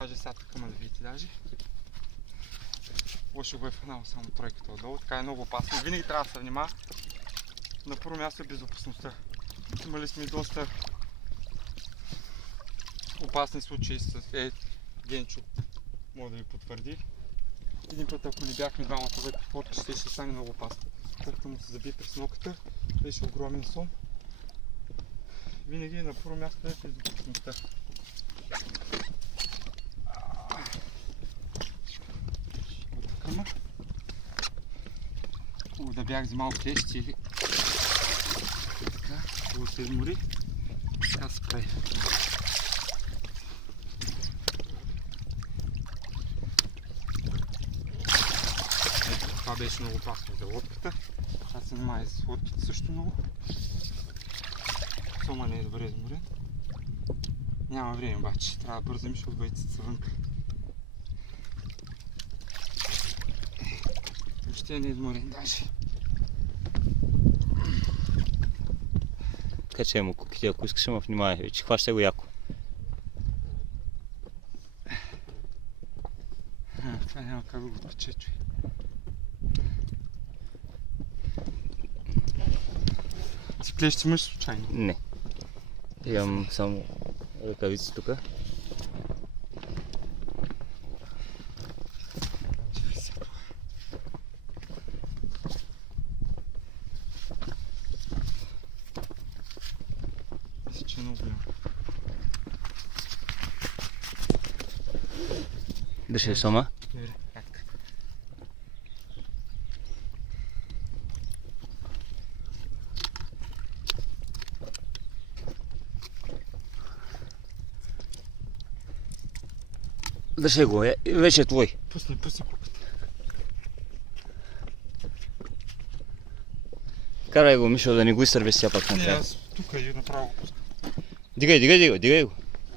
Даже сега така да видите даже. Лошо го е фанал само тройката отдолу, така е много опасно. Винаги трябва да се внимава. На първо място е безопасността. Имали сме доста опасни случаи с Генчо, може да ви потвърди. Един път, ако не бяхме двамата вътре в лодка, ще стане много опасно. Търта му се заби през ноката, беше огромен сум. Винаги на първо място е безопасността. Хубаво да бях взимал клещи или така, хубаво се измори. Така се прави. Това беше много опасно за лодката. Аз се занимавам с лодките също много. Сома не е добре изморен. Няма време обаче, трябва да бързам, защото бъйците са вънка. Въобще не е изморен даже. Качай му куките, ако искаш, ама внимавай, вече хващай го яко. Това няма как да го пече, човек. Ти клещи имаш случайно? Не. Имам само ръкавици тука. Мисля, че е много голям. Държи сома. Добре, как? Държи го, вече е твой. Пусни куката. Карай го, Мишо, да не го изсърбеш сега пак Не, накрая. аз тук и направо го пускам. Дигай го.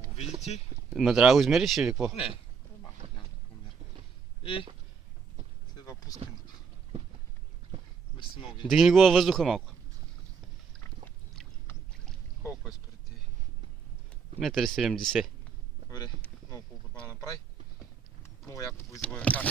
Го видите? Ма трябва да го измериш или какво? Не, няма да го мера. И следва пускането. Без ноги. Дигни го във въздуха малко. Колко е според тебе? 1,70 м. Добре, много хубаво борба направи. Много яко го извоя. Как?